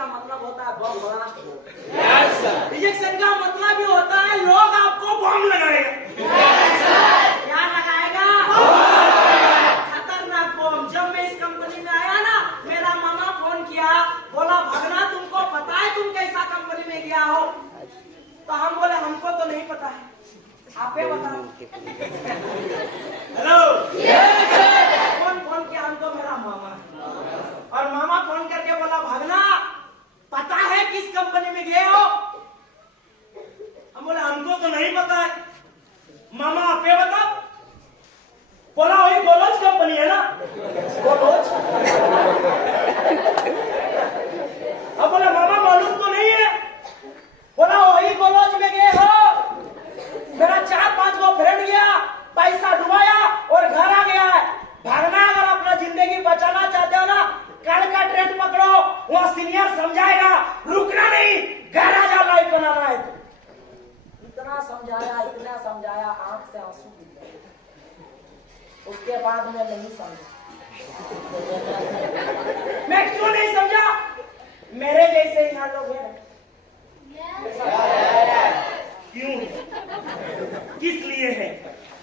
का मतलब होता है बम ब्लास्ट। रिजेक्शन का मतलब भी होता है लोग आपको बम लगाएगा। क्या लगाएगा? खतरनाक बम। जब मैं इस कंपनी में आया ना, मेरा मामा फोन किया, बोला भगना तुमको पता है तुम कैसा कंपनी में गया हो? तो हम बोले हमको तो नहीं पता है, आप ही बताओ। हेलो, कौन फोन किया हमको? मेरा मामा। और मामा फोन करके बोला भगना पता है किस कंपनी में गए हो? हम बोले हमको तो नहीं पता है। मामा आप ही बताओ। बोला वही गोलोज कंपनी है ना। गोलोज। अब बोले मामा मालूम तो नहीं है। बोला वही गोलोज में गए हो। मेरा 4-5 गो फ्रेंड गया, पैसा डुबाया और घर आ गया है। भागना, अगर अपना जिंदगी बचाना चाहते हो ना, कल का ट्रेन पकड़ो, वहां सीनियर समझाएगा, रुकना नहीं, घर आ जा, लाइफ बनाना है। इतना समझाया, आंख से आंसू गिर गए। उसके बाद मैं नहीं समझा। मैं क्यों नहीं समझा? मेरे जैसे यहाँ लोग हैं। क्यों? किस लिए है?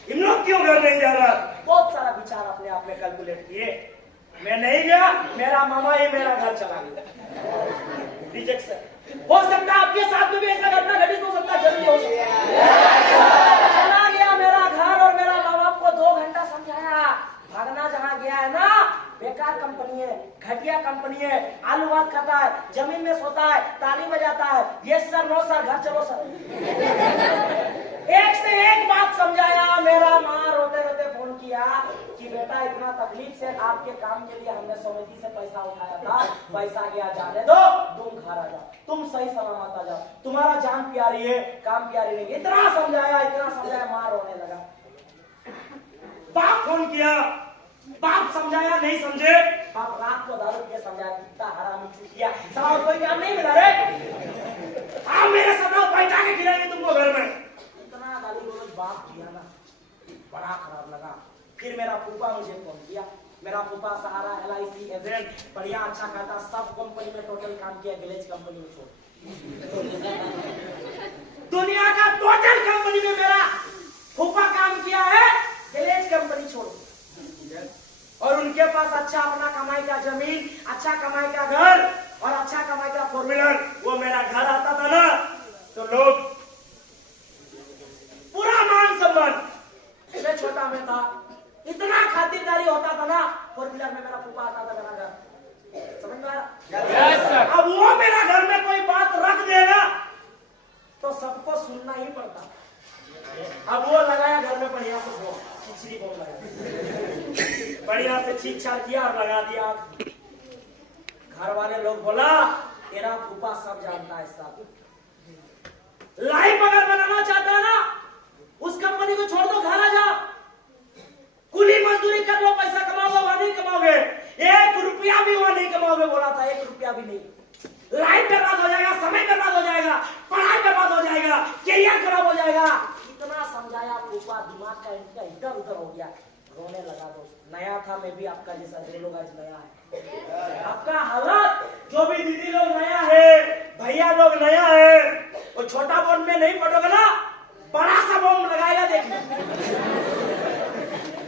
इन लोग क्यों घर नहीं जा रहा? बहुत सारा विचार अपने आप में कैलकुलेट किए। मैं नहीं गया, मेरा मामा ही मेरा घर चला गया। रिजेक्शन हो सकता है, आपके साथ में भी ऐसा घटना घटित हो सकता है, जल्दी हो सकता है। चला गया मेरा घर और मेरा माँ बाप को 2 घंटा समझाया। भागना जहाँ गया है ना, बेकार कंपनी है, घटिया कंपनी है, आलू भात खाता है, जमीन में सोता है, ताली बजाता है, ये सर नो सर, घर चलो सर। एक से एक बात समझाया। मेरा माँ रोते रोते फोन किया कि बेटा इतना तकलीफ से आपके काम के लिए हमने समिति से पैसा उठाया था, पैसा गया, जाने दो, तुम घर आ जाओ, तुम सही सलामत आ जाओ, तुम्हारा जान प्यारी है, काम प्यारी नहीं। इतना समझाया, माँ रोने लगा। बाप फोन किया, बाप समझाया, नहीं समझे। बाप रात को दारू पी के समझाया, कितना हरामी चूतिया, साहब कोई काम नहीं मिला रे, आप मेरे साथ बैठा के गिराएंगे तुमको घर में। इतना गाली गलौज बाप किया ना, बड़ा खराब लगा। फिर मेरा फूफा मुझे फोन किया। मेरा फूफा सहारा LIC एजेंट, बढ़िया अच्छा खाता, सब कंपनी में टोटल काम किया, विलेज कंपनी में छोड़। दुनिया का टोटल कंपनी में मेरा फूफा काम किया है, विलेज कंपनी छोड़। और उनके पास अच्छा अपना कमाई का जमीन, अच्छा कमाई का घर और अच्छा कमाई का 4 व्हीलर। वो मेरा घर आता था ना, तो लोग पूरा मान सम्मान। मैं छोटा में था, इतना खातिरदारी होता था ना, 4 व्हीलर में मेरा फूफा आता था मेरा घर। समझ में आया? अब वो मेरा घर में कोई बात रख देगा तो सबको सुनना ही पड़ता। अब वो लगाया घर में बढ़िया से बोल, खिचड़ी बोल लगाया, बढ़िया से छींक छाक किया और लगा दिया। घर वाले लोग बोला तेरा फूफा सब जानता है सब। लाइफ अगर बनाना चाहता है ना, उस कंपनी को छोड़ दो, घर आ जाओ, कुली मजदूरी कर लो, पैसा कमाओगे, वहां नहीं कमाओगे, 1 रुपया भी वहां नहीं कमाओगे। बोला था 1 रुपया भी नहीं। लाइफ बर्बाद हो जाएगा, समय बर्बाद हो जाएगा, पढ़ाई बर्बाद हो जाएगा, कैरियर खराब हो जाएगा। इतना समझाया, फूफा दिमाग का इनका इधर उधर हो गया, रोने लगा। दोस्त नया था, मैं भी आपका जैसा, जो लोग आज नया है, आपका हालत, जो भी दीदी लोग नया है, भैया लोग नया है, वो छोटा बोर्ड में नहीं पढ़ोगे ना, बड़ा सा बम लगाएगा देखना।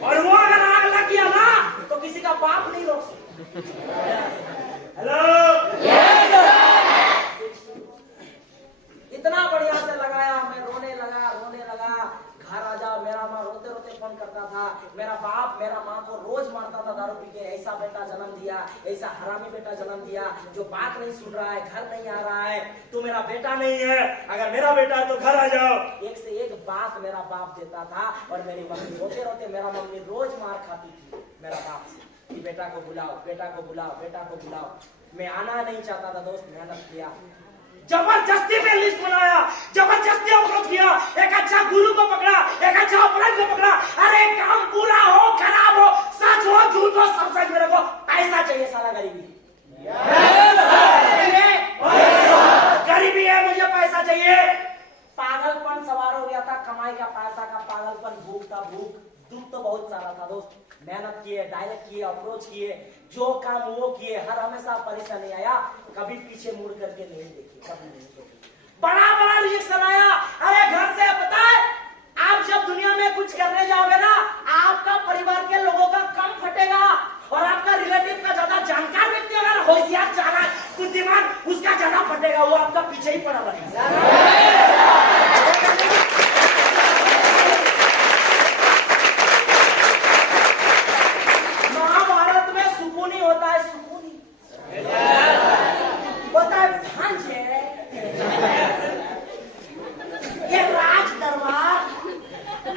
और वो अगर आग लग गया ना, तो किसी का बाप नहीं रोक सकता। हेलो, इतना बढ़िया से लगाया, मैं रोने लगा। घर आ जाओ, मेरा माँ रोते रोते फोन करता था। मेरा बाप मेरा माँ को रोज मारता था दारू पी के, ऐसा बेटा जन्म दिया, ऐसा हरामी बेटा जन्म दिया, जो बात नहीं सुन रहा है, घर नहीं आ रहा है, तू मेरा बेटा नहीं है, अगर मेरा बेटा है तो घर आ जाओ। एक से एक बात मेरा बाप देता था। और मेरी मम्मी रोते रोते, मेरा मम्मी रोज मार खाती थी मेरा बाप से कि बेटा को बुलाओ, बेटा को बुलाओ, बेटा को बुलाओ। मैं आना नहीं चाहता था दोस्त, मेहनत किया, जबरदस्ती में लिस्ट बनाया, जबरदस्ती अप्रोच किया, एक अच्छा गुरु को पकड़ा, एक अच्छा अपराध को पकड़ा। अरे काम पूरा हो, खराब हो, सच हो, झूठ हो, सब सच मेरे को पैसा चाहिए। साला गरीबी गरीबी है, मुझे पैसा चाहिए। पागलपन सवार हो गया था, कमाई का पैसा का पागलपन, भूख था भूख, दुख तो बहुत सारा था दोस्त, मेहनत किए, डायरेक्ट किए, अप्रोच किए, जो काम वो किए, हर हमेशा परेशानी आया, कभी पीछे मुड़ करके नहीं देखी, कभी नहीं देखी। बड़ा बड़ा रिएक्शन आया। अरे घर से पता है, आप जब दुनिया में कुछ करने जाओगे ना, आपका परिवार के लोगों का कम फटेगा और आपका रिलेटिव का ज्यादा जानकार व्यक्ति अगर होशियार चालाक बुद्धिमान, उसका ज्यादा फटेगा, वो आपका पीछे ही पड़ा रहेगा। महाभारत में सुकूनी होता है, सुकूनी होता है भांजे, ये राज दरबार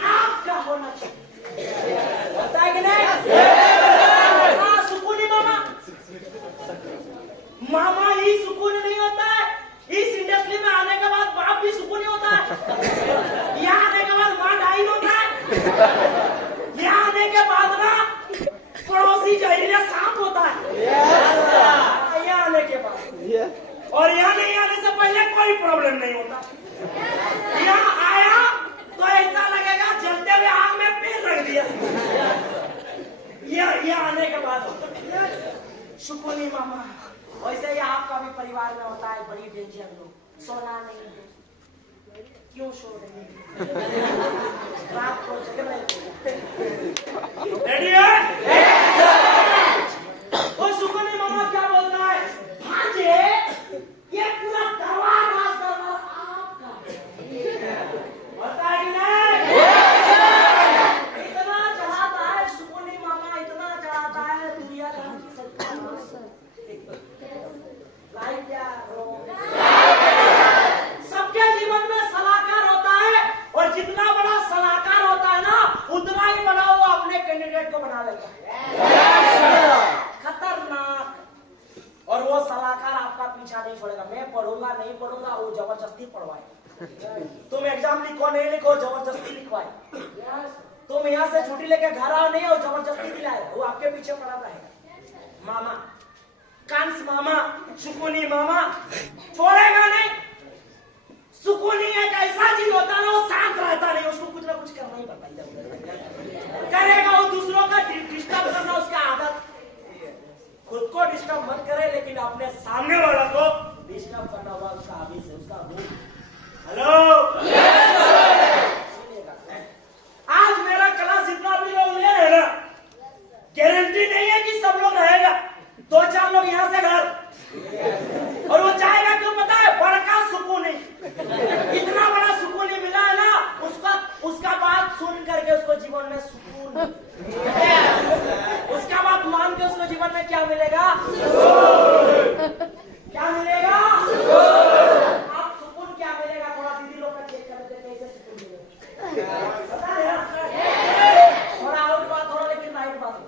आपका होना चाहिए, होता है कि नहीं? हाँ, सुकूनी मामा, मामा ही सुकून नहीं होता है। इस इंडस्ट्री में आने के बाद बाप भी सुकून होता है, यहाँ आने के बाद माँ ढाई होता है, यहाँ आने के बाद ना पड़ोसी जहरीला सांप होता है, यहाँ आने के बाद, और यहाँ नहीं आने से पहले कोई प्रॉब्लम नहीं होता। यहाँ आया तो ऐसा लगेगा जलते हुए आग में पैर रख दिया, यहाँ आने के बाद सुकूनी मामा। वैसे ही आपका भी परिवार में होता है, बड़ी टेंशन लो, सोना नहीं, क्यों सो रही रात को जग रहे? रेडी है? वो सुकूनी मामा क्या बोलता है, भांजे ये पूरा दरबार राज दरबार आपका होता है कि नहीं? इतना चढ़ाता है सुकूनी मामा, इतना चढ़ाता है, दुनिया जहां की सबके जीवन में सलाहकार होता है, और जितना बड़ा सलाहकार होता है ना, उतना ही बड़ा वो अपने कैंडिडेट को बना लेता है। खतरनाक। और वो सलाहकार आपका पीछा नहीं छोड़ेगा, मैं पढ़ूंगा नहीं पढ़ूंगा, वो जबरदस्ती पढ़वाए। तुम एग्जाम लिखो नहीं लिखो, जबरदस्ती लिखवाए। तुम यहाँ से छुट्टी लेके घर आओ नहीं, और जबरदस्ती दिलाए, वो आपके पीछे पड़ा रहेगा। मामा, कंस मामा, सुकूनी मामा छोड़ेगा नहीं। सुकूनी एक ऐसा चीज होता है ना, वो शांत रहता नहीं, उसको कुछ ना कुछ करना ही पड़ता है, करेगा। वो दूसरों का डिस्टर्ब करना उसका आदत, खुद को डिस्टर्ब मत करे, लेकिन अपने सामने वाला को डिस्टर्ब करना हुआ उसका हॉबीज है, उसका गुण। हेलो, आज मेरा क्लास जितना भी लोग ले रहे ना, गारंटी नहीं है कि सब लोग रहेगा, 2-4 लोग यहाँ से घर, और वो जाएगा क्यों पता है? बड़का सुकून नहीं, इतना बड़ा सुकून नहीं मिला है ना, उसका बात सुन करके उसको जीवन में सुकून, उसका बात मान के उसको जीवन में क्या मिलेगा? क्या मिलेगा? आप सुकून क्या मिलेगा? थोड़ा दीदी लोग का चेक कर देते, कैसे सुकून मिलेगा? पता है ना? थोड़ा आउट बात हो, लेकिन राइट बात हो।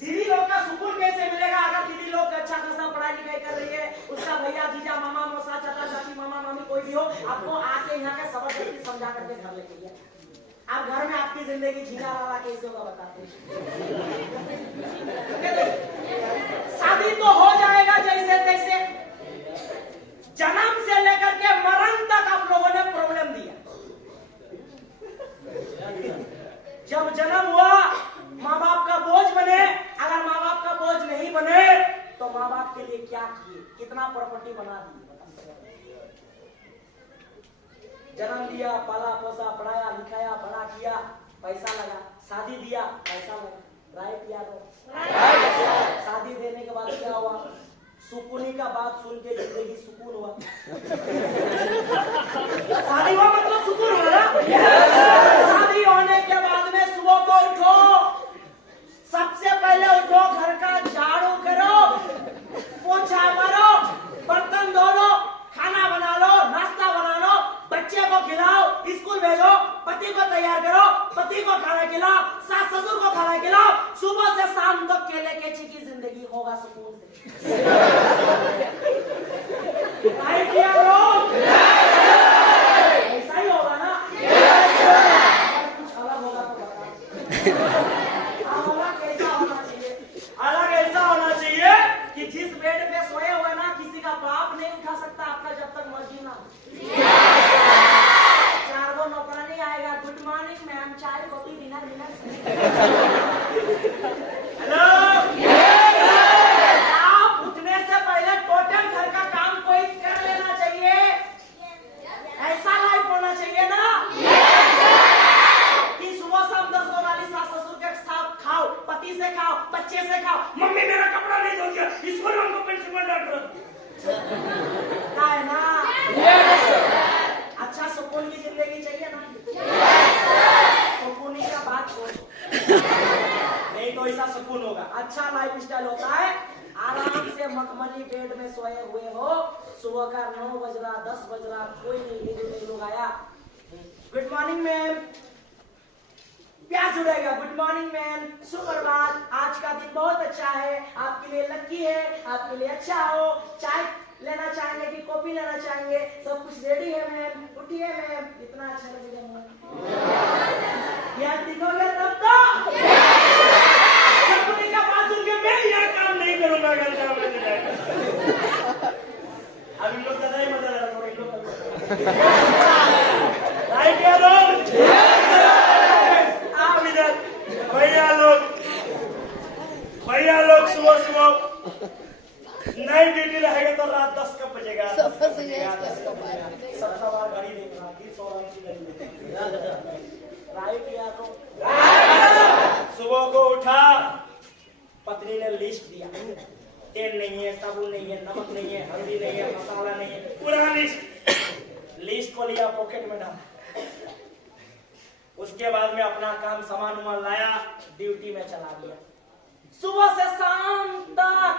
दीदी लोग का सुकून कैसे मिलेगा? अगर दीदी लोग अच्छा खासा पढ़ाई लिखाई कर रही है, उसका भैया जीजा मामा मौसा चाचा चाची मामा मामी कोई भी हो, आपको आके यहाँ के जबरदस्ती समझा करके घर लेके गया, आप घर में आपकी जिंदगी जीना रहा कैसे होगा बताते? शादी तो हो जाएगा जैसे तैसे, जन्म से लेकर के मरण तक आप लोगों ने प्रॉब्लम दिया। जब जन्म हुआ माँ बाप का बोझ बने, अगर माँ बाप का बोझ नहीं बने तो माँ बाप के लिए क्या किए, कितना प्रॉपर्टी बना दी। जन्म दिया, पाला पोसा, पढ़ाया लिखाया, बड़ा किया, पैसा लगा, शादी दिया, पैसा लगा, राइट याद हो? शादी देने के बाद क्या हुआ? सुकूनी का बात सुन के जिंदगी सुकून हुआ। शादी हुआ मतलब सुकून हुआ ना? शादी होने के बाद में सुबह को उठो, सबसे पहले उठो, घर का झाड़ू करो, पोछा मारो, बर्तन धो लो, खाना बना लो, नाश्ता बना लो, बच्चे को खिलाओ, स्कूल भेजो, पति को तैयार करो, पति को खाना खिलाओ, सास ससुर को खाना खिलाओ, सुबह से शाम तक केले केची की जिंदगी होगा सुकून से। ऐसा ही होगा ना? कुछ अलग होगा तो बता। कैसा होना चाहिए? अलग ऐसा होना चाहिए कि जिस बेड पे सोए हुए ना, किसी का बाप नहीं उठा सकता आपका जब तक मर्जी ना। 4 नौकरानी आएगा, गुड मॉर्निंग अच्छे से खाओ। मम्मी मेरा कपड़ा नहीं धो दिया, स्कूल में हमको प्रिंसिपल डांट रहा है ना। अच्छा सुकून की जिंदगी चाहिए ना, सुकून का बात छोड़, नहीं तो ऐसा सुकून होगा। अच्छा लाइफ स्टाइल होता है आराम से मखमली बेड में सोए हुए हो, सुबह का 9 बज रहा 10 बज रहा, कोई नहीं लोग आया, गुड मॉर्निंग मैम, प्यार जुड़ेगा, गुड मॉर्निंग मैम, सुप्रभात, आज का दिन बहुत अच्छा है, आपके लिए लकी है, आपके लिए अच्छा हो, चाय लेना चाहेंगे कि कॉफी लेना चाहेंगे, सब कुछ रेडी है मैम, उठिए मैम, इतना अच्छा लगेगा मैम, यार दिखोगे तब तो सपने का बात सुन के मैं यह काम नहीं करूंगा घर जाकर। अब इन लोग ज्यादा ही मजा लगा थोड़ा, इन लोग राइट या रॉन्ग? आप इधर भैया लोग सुबह सुबह नाइट ड्यूटी रहेगा तो रात 10 कब बजेगा? 10 बजेगा। सबका बार गाड़ी देख रहा है, 100 की गाड़ी देख रहा है, राइट या रॉन्ग? सुबह को उठा, पत्नी ने लिस्ट दिया, तेल नहीं है, साबुन नहीं है, नमक नहीं है, हल्दी नहीं है, मसाला नहीं है, पूरा लिस्ट को लिया, पॉकेट में डाला। उसके बाद में अपना काम सामान उमान लाया, ड्यूटी में चला गया। सुबह से शाम तक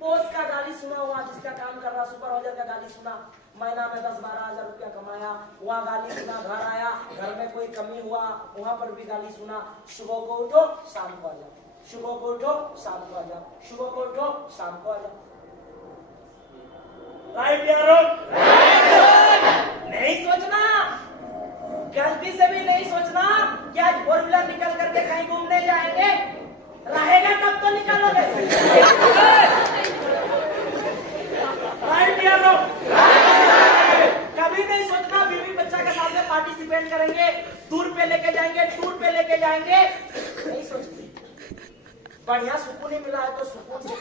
बॉस का गाली सुना हुआ, जिसका काम कर रहा सुपरवाइजर का गाली सुना, महीना में 10-12 हजार रुपया कमाया, वहाँ गाली सुना, घर आया, घर में कोई कमी हुआ वहां पर भी गाली सुना। सुबह को उठो शाम को आ जाओ, सुबह को उठो शाम को आ जाओ, सुबह को उठो शाम को आ जाओ, राइट या रॉन्ग? नहीं सोचना, गलती से भी नहीं सोचना कि आज 4 व्हीलर निकल करके कहीं घूमने जाएंगे, रहेगा तब तो निकालोगे, राइट या रॉन्ग? कभी नहीं सोचना बीवी बच्चा के साथ में पार्टिसिपेट करेंगे, टूर पे लेके जाएंगे, नहीं सोचती। बढ़िया सुकून ही मिला है तो सुकून से।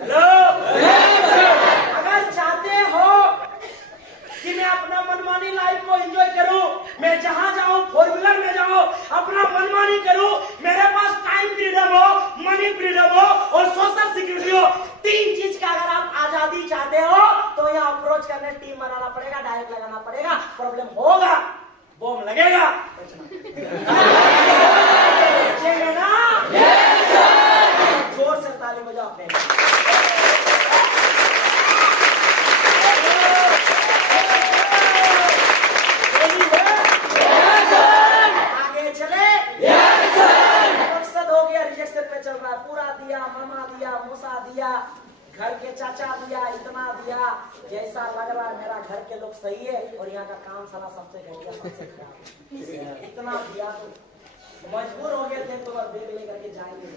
हेलो, अगर चाहते हो कि मैं अपना मनमानी लाइफ को एंजॉय करूं, मैं जहां जाऊं 4 व्हीलर में जाऊं, अपना मनमानी करूं, मेरे पास टाइम फ्रीडम हो, मनी फ्रीडम हो और सोशल सिक्योरिटी हो, 3 चीज का अगर आप आजादी चाहते हो तो यहाँ अप्रोच करने टीम बनाना पड़ेगा, डायरेक्ट लगाना पड़ेगा, प्रॉब्लम होगा, बॉम्ब लगेगा, ना जोर से ताली बजाओ अपने। घर के चाचा दिया, इतना दिया, जैसा लग रहा है मेरा घर के लोग सही है और यहाँ का काम साला सबसे घटिया, सबसे खराब, इतना दिया तो मजबूर हो गए थे तो देख लेकर के जाएंगे।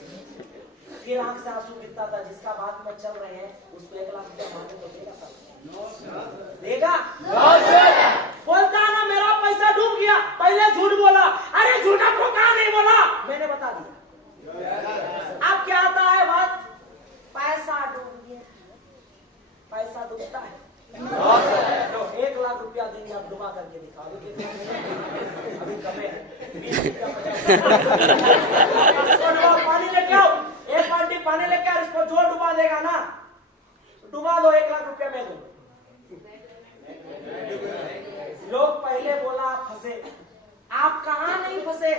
फिर आंख से आंसू गिरता था, जिसका बात में चल रहे हैं उसको 1 लाख रुपया मांगे तो देगा सब? देगा? बोलता ना मेरा पैसा डूब गया, पहले झूठ बोला, अरे झूठा को कहा नहीं बोला, मैंने बता दिया। अब क्या आता है बात, पैसा डूब गया, पैसा डूबता है, 1 लाख रुपया देंगे, आप डुबा करके दिखाओ, अभी कमे है, 20 रुपया 50 पानी लेके आओ, 1 बाल्टी पानी लेके आओ, इसको जो डुबा देगा ना, डुबा दो, 1 लाख रुपया मैं दूं। लोग पहले बोला आप फंसे, आप कहां नहीं फंसे,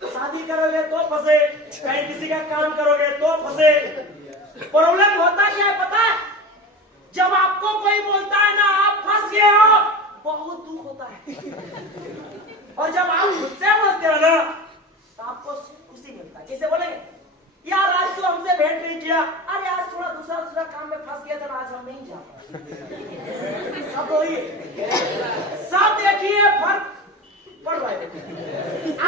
शादी करोगे तो फंसे, कहीं किसी का काम करोगे तो फंसे। प्रॉब्लम होता क्या है पता है, जब आपको कोई बोलता है ना आप फंस गए हो, बहुत दुख होता है, और जब आप मुझसे बोलते हो ना तो आपको खुशी मिलता है। जैसे बोलेंगे यार आज तो हमसे भेंट नहीं किया, अरे आज थोड़ा दूसरा काम में फंस गया था ना, आज हम नहीं जा पाए। सब वही सब देखिए फर्क पड़ रहा है।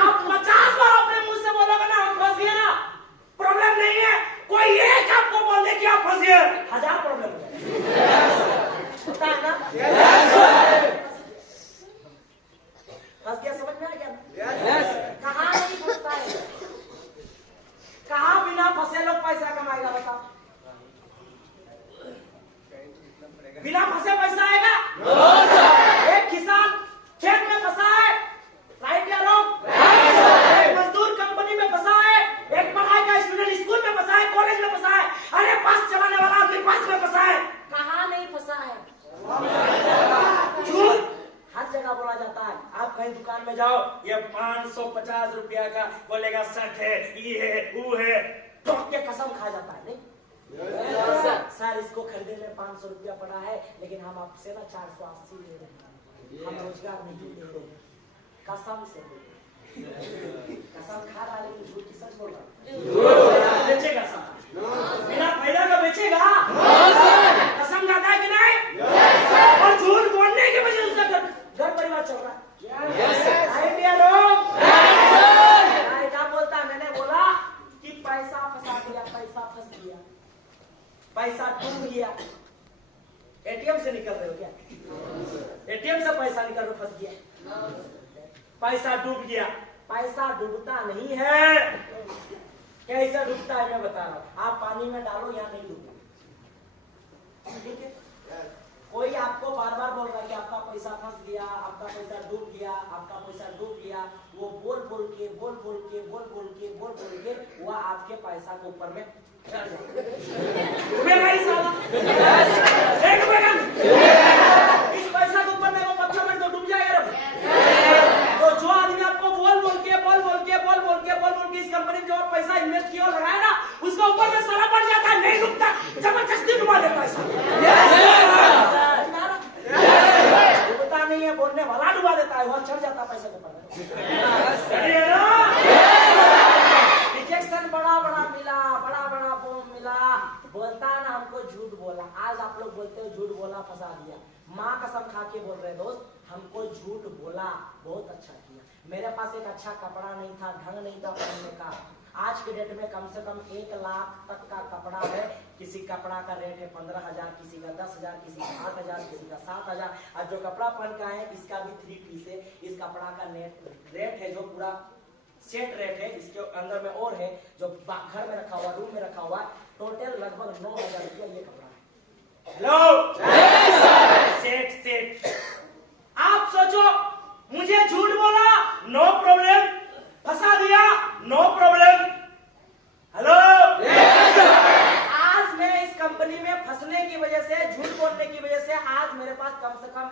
आप 50 बार अपने मुंह से बोलोगे ना हम फंस गए ना, प्रॉब्लम नहीं है, कोई एक आपको बोल दे कि आप फंस गए, 1000 प्रॉब्लम होता है ना। फंस गया, समझ में आ गया? कहाँ नहीं फंसता है, कहाँ बिना फंसे लोग पैसा कमाएगा बताओ? बिना फंसे पैसा आएगा? एक किसान खेत में फंसा है, राइट या रॉन्ग? शर्ट है, ये है, वो है, ठोक के कसम खा जाता है नहीं? सर इसको खरीदने में 500 रुपया पड़ा है, लेकिन हम आपसे ना 480 ले रहे हैं, हम रोजगार नहीं दे रहे, कसम से कसम खा रहा है, लेकिन झूठ की सच बोल रहा है। बेचेगा सब बिना फायदा का बेचेगा? कसम खाता है कि नहीं? और झूठ बोलने की वजह से उसका घर परिवार चल रहा है। क्या बोलता है? मैंने बोला कि पैसा फंसा दिया, पैसा फंस गया, पैसा डूब गया। एटीएम से निकल रहे हो क्या? एटीएम से पैसा निकल रहे, फंस गया, पैसा डूब गया। पैसा डूबता नहीं है। कैसे डूबता है मैं बता रहा हूं। आप पानी में डालो या नहीं डूबता, ठीक है? कोई आपको बार बार बोल रहा है कि आपका पैसा फंस गया, आपका पैसा डूब गया, आपका पैसा डूब गया। वो बोल बोल के वो आपके पैसा के ऊपर में चढ़ जाएगा। इस पैसा के ऊपर में वो पत्थर में तो डूब जाएगा। तो जो आदमी आपको बोल बोल के इस कंपनी में जो पैसा इन्वेस्ट किया लगाया ना, उसका ऊपर में सारा पड़ जाता है, नहीं डूबता, जबरदस्ती डुबा देता है। डूबता नहीं है, बोलने वाला डुबा देता है, वहां चढ़ जाता है पैसे के ऊपर। रिजेक्शन बड़ा बड़ा बोम मिला, बोलता है ना हमको झूठ बोला। आज आप लोग बोलते हो झूठ बोला, फंसा दिया। माँ कसम खा के बोल रहे दोस्त, हमको झूठ बोला, बहुत अच्छा किया। मेरे पास एक अच्छा कपड़ा नहीं था, ढंग नहीं था पहनने का। आज के डेट में कम से कम 1 लाख तक का कपड़ा है। किसी कपड़ा का रेट है 15,000, किसी का 10,000, किसी का 8,000, किसी का 7,000। आज जो कपड़ा पहन का है, इसका भी 3 पीस है। इस कपड़ा का रेट है, जो पूरा सेट रेट है, इसके अंदर में और है जो घर में रखा हुआ, रूम में रखा हुआ, टोटल लगभग 9,000 रुपया ये कपड़ा है। Hello set. आप सोचो, मुझे झूठ बोला, नो प्रॉब्लम, फंसा दिया, नो प्रॉब्लम। हेलो आज मैं इस कंपनी में फंसने की वजह से, झूठ बोलने की वजह से, आज मेरे पास कम से कम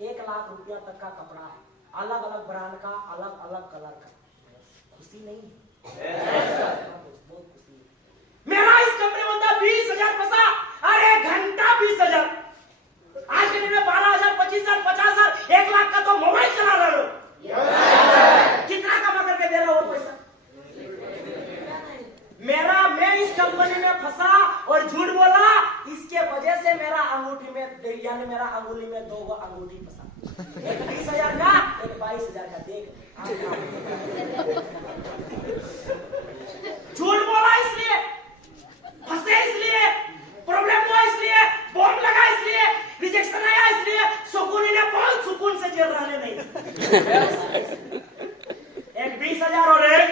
1 लाख रुपया तक का कपड़ा है, अलग अलग ब्रांड का, अलग अलग कलर का। खुशी नहीं? बहुत खुशी है। मेरा इस कंपनी में होता 20,000 फंसा, अरे घंटा 20,000। आज के दिन में 12,000, 25,000, 50,000, 1 लाख का तो मोबाइल चला रहे हो। कितना कमा करके दे रहा हो पैसा? मैं इस कंपनी में फंसा और झूठ बोला, इसके वजह से मेरा अंगूठी में, यानी मेरा अंगुली में 2 अंगूठी फंसा। एक 20,000 का, एक 22,000 का। देख झूठ बोला इसलिए, फंसे इसलिए, प्रॉब्लम हुआ इसलिए, बॉम्ब लगा इसलिए, रिजेक्शन आया इसलिए, सुकून ने बहुत सुकून से जेल रहने नहीं। एक 20,000 और एक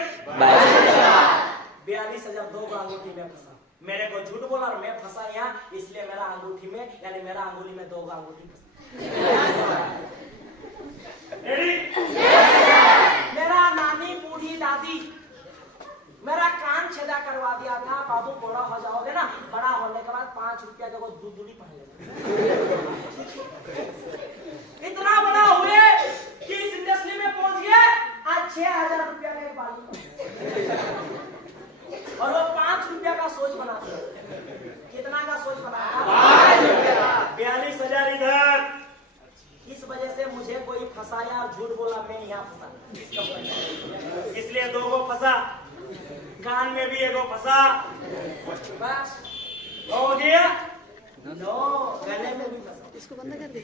42,000, 2 अंगूठी में फंसा। मेरे को झूठ बोला और मैं फंसा यहाँ, इसलिए मेरा अंगूठी में, यानी मेरा अंगुली में 2 अंगूठी फंसा। मेरा नानी, बूढ़ी दादी मेरा कान छेदा करवा दिया था, बाबू बड़ा हो जाओगे ना, बड़ा होने के बाद 5 रुपया देखो दूध पहन लेना। इतना बड़ा हुए कि इस इंडस्ट्री में पहुंच गए, आज 6,000 रुपया का एक बाली, और वो 5 रुपया का सोच बनाते हैं। कितना का सोच बनाया? 42,000 इधर। इस वजह से मुझे कोई फंसाया और झूठ बोला, मैं यहाँ फंसा, इसलिए 2 को फंसा, कान में भी 1 फंसा, बस हो गया। नो, गले में भी फंसा। इसको बंद कर दे।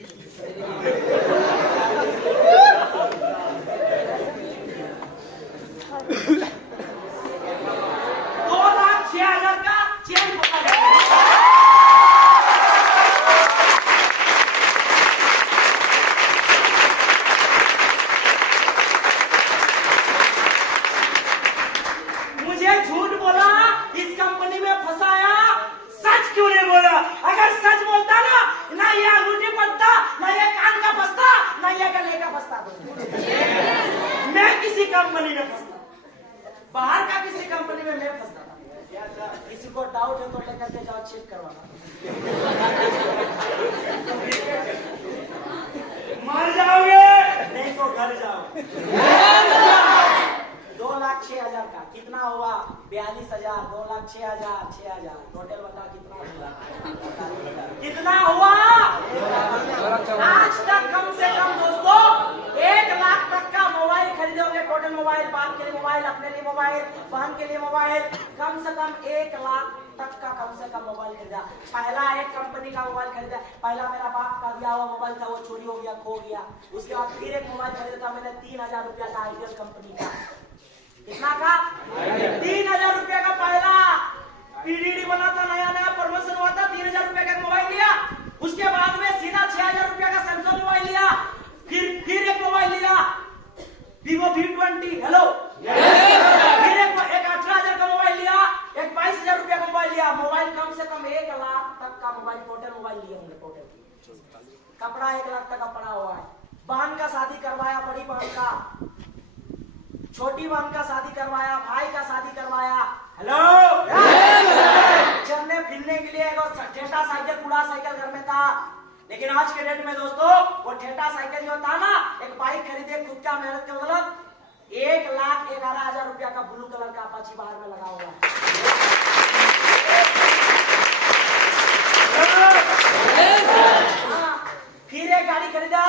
2,06,000 का चेन पकड़ा गया। मुझे झूठ बोला, इस कंपनी में फंसाया, सच क्यों नहीं बोला? अगर सच बोलता ना ये अंगूठी पड़ता, ना ये कान का फंसता, ना ये गले का फंसता। मैं किसी कंपनी में फंसता, बाहर का किसी कंपनी में मैं फंसता था। किसी को डाउट है तो लेकर के जाओ, चेक करवाना। मर जाओगे, नहीं तो घर जाओ। 2,06,000 का कितना हुआ? 42,000, 2,06,000, 6,000। टोटल बता कितना हुआ? कितना हुआ? आज तक कम से कम दोस्तों 1 लाख तक का मोबाइल खरीदोगे। टोटल मोबाइल, बाप के लिए मोबाइल, अपने लिए मोबाइल, बहन के लिए मोबाइल, कम से कम 1 लाख तक का कम से कम मोबाइल खरीदा। पहला एक कंपनी का मोबाइल खरीदा। पहला मेरा बाप का दिया हुआ मोबाइल था, वो चोरी हो गया, खो गया। उसके बाद फिर एक मोबाइल खरीदा था मैंने 3,000 रुपया का, आइडियल कंपनी का। कितना का? 3,000 रुपया का। पहला पीडीडी बना था, नया नया प्रमोशन हुआ था, 3,000 रुपया का मोबाइल लिया। उसके बाद में सीधा 6,000 रुपया का सैमसंग मोबाइल लिया। फिर एक मोबाइल लिया Vivo V20। हेलो, फिर एक 18,000 का मोबाइल लिया। एक 22,000 रुपया का मोबाइल लिया। मोबाइल कम से कम 1 लाख तक का मोबाइल, टोटल मोबाइल लिए होंगे। टोटल कपड़ा 1 लाख तक का पड़ा हुआ है। बहन का शादी करवाया, बड़ी बहन का, छोटी बहन का शादी करवाया, भाई का शादी करवाया। हेलो, चलने फिरने के लिए ठेठा साइकिल, कूड़ा साइकिल घर में था। लेकिन आज के डेट में दोस्तों वो ठेठा साइकिल जो था ना, एक बाइक खरीदे खुद का मेहनत के बदौलत, 1,11,000 रुपया का ब्लू कलर का अपाची बाहर में लगा हुआ है। फिर एक गाड़ी खरीदा,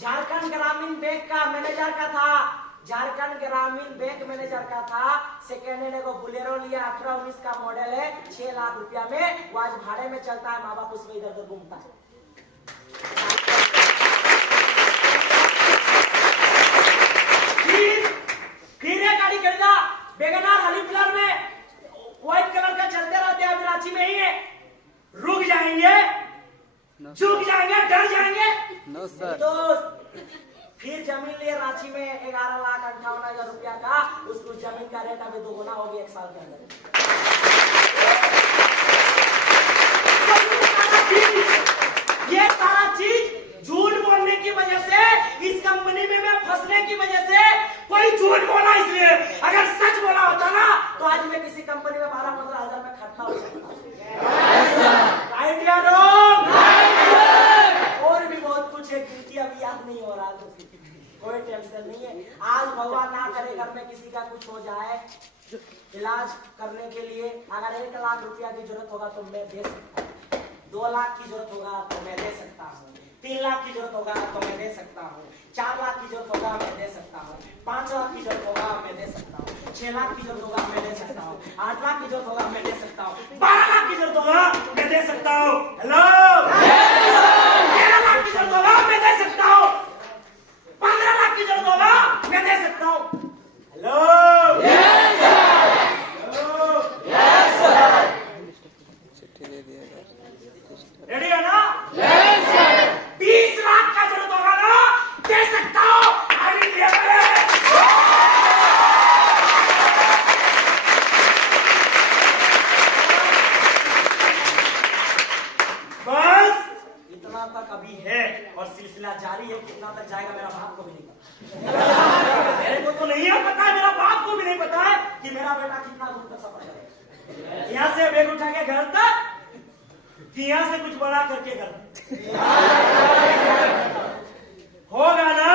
झारखंड ग्रामीण बैंक का मैनेजर का था। झारखंड ग्रामीण बैंक मैनेजर का था। सेकेंड हैंड को बुलेरो लिया, 18-19 का मॉडल है, 6 लाख रुपया में। वो आज भाड़े में चलता है, माँ बाप उसमें इधर उधर घूमता है। फिर एक गाड़ी खरीदा, वेगनार, हाल फिलहाल में व्हाइट कलर का चलते रहते हैं, अभी रांची में ही है। रुक जाएंगे, झुक जाएंगे, डर जाएंगे। दोस्त फिर जमीन लिए रांची में 11,58,000 रुपया का। उस जमीन का रेट अभी 2 गुना हो गया 1 साल के अंदर। ये सारा चीज झूठ बोलने की वजह से, इस कंपनी में मैं फंसने की वजह से, कोई झूठ बोला इसलिए। अगर सच बोला होता ना तो आज मैं किसी कंपनी में 12-15 हजार में खटना हो सकता। राइट या रॉन्ग? और भी बहुत कुछ है, गिनती अभी याद नहीं हो रहा, तो कोई टेंशन नहीं है। आज भगवान ना करे घर में किसी का कुछ हो जाए, इलाज करने के लिए अगर 1 लाख रुपया की जरूरत होगा तो मैं दे सकता हूँ। 2 लाख की जरूरत होगा तो मैं दे सकता हूँ। 3 लाख की जरूरत होगा तो मैं दे सकता हूँ। 4 लाख की जरूरत होगा मैं दे सकता हूँ। 5 लाख की जरूरत होगा मैं दे सकता हूँ। 6 लाख की जरूरत होगा मैं दे सकता हूँ। 8 लाख की जरूरत होगा मैं दे सकता हूँ। 12 लाख की जरूरत होगा मैं दे सकता हूँ। हेलो, 13 लाख की जरूरत होगा मैं दे सकता हूँ। 15 लाख की जरूरत होगा मैं दे सकता हूँ। हेलो, रेडी है ना? 20 लाख का जरूरत होगा ना, दे सकता हूँ। बस इतना तक अभी है और सिलसिला जारी है। कितना तक जाएगा मेरा बाप को भी नहीं पता। मेरे को तो नहीं है पता, मेरा बाप को भी नहीं पता है कि मेरा बेटा कितना दूर तक सफर करेगा। यहाँ से बैग उठा के घर तक, कि यहाँ से कुछ बड़ा करके घर होगा ना?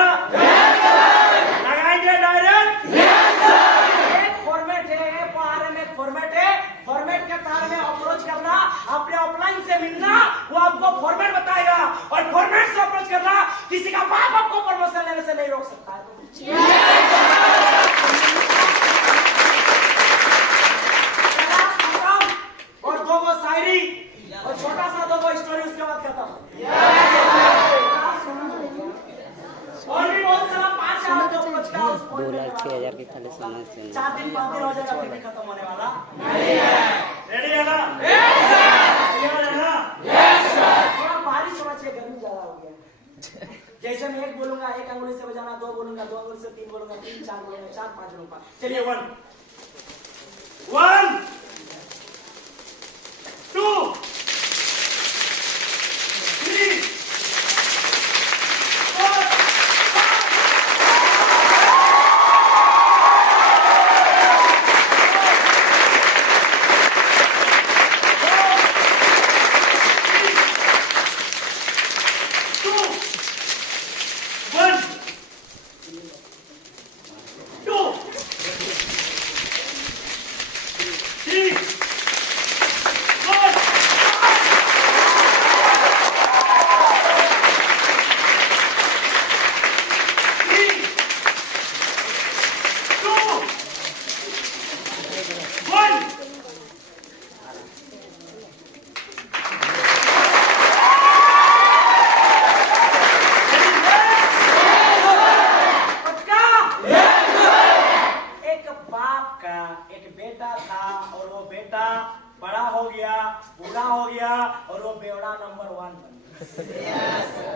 लगाएंगे डायरेक्ट। एक फॉर्मेट है, में फॉर्मेट है। फॉर्मेट के तार में अप्रोच करना, अपने ऑफलाइन से मिलना, वो आपको फॉर्मेट बताएगा। और फॉर्मेट से अप्रोच करना, किसी का बाप आपको प्रमोशन लेने से नहीं रोक सकता है। और 2 शायरी और छोटा सा 2 स्टोरी, उसके बाद खत्म। और भी बहुत सारा 5,000 जो बचका उस 2,06,000 के खाली सामान से 4 दिन 5 दिन हो जाएगा, फिर भी खत्म होने वाला नहीं है। रेडी है ना? थोड़ा बारिश होना चाहिए, गर्मी ज्यादा हो गया। जैसे मैं 1 बोलूंगा 1 अंगुली से बजाना, 2 बोलूंगा 2 अंगुली से, 3 बोलूंगा 3, 4 बोलूंगा 4, 5 बोलूंगा। चलिए 1 2 3 4 2 1 2 और वो बेटा बड़ा हो गया, बूढ़ा हो गया और वो बेवड़ा नंबर 1 बन गया।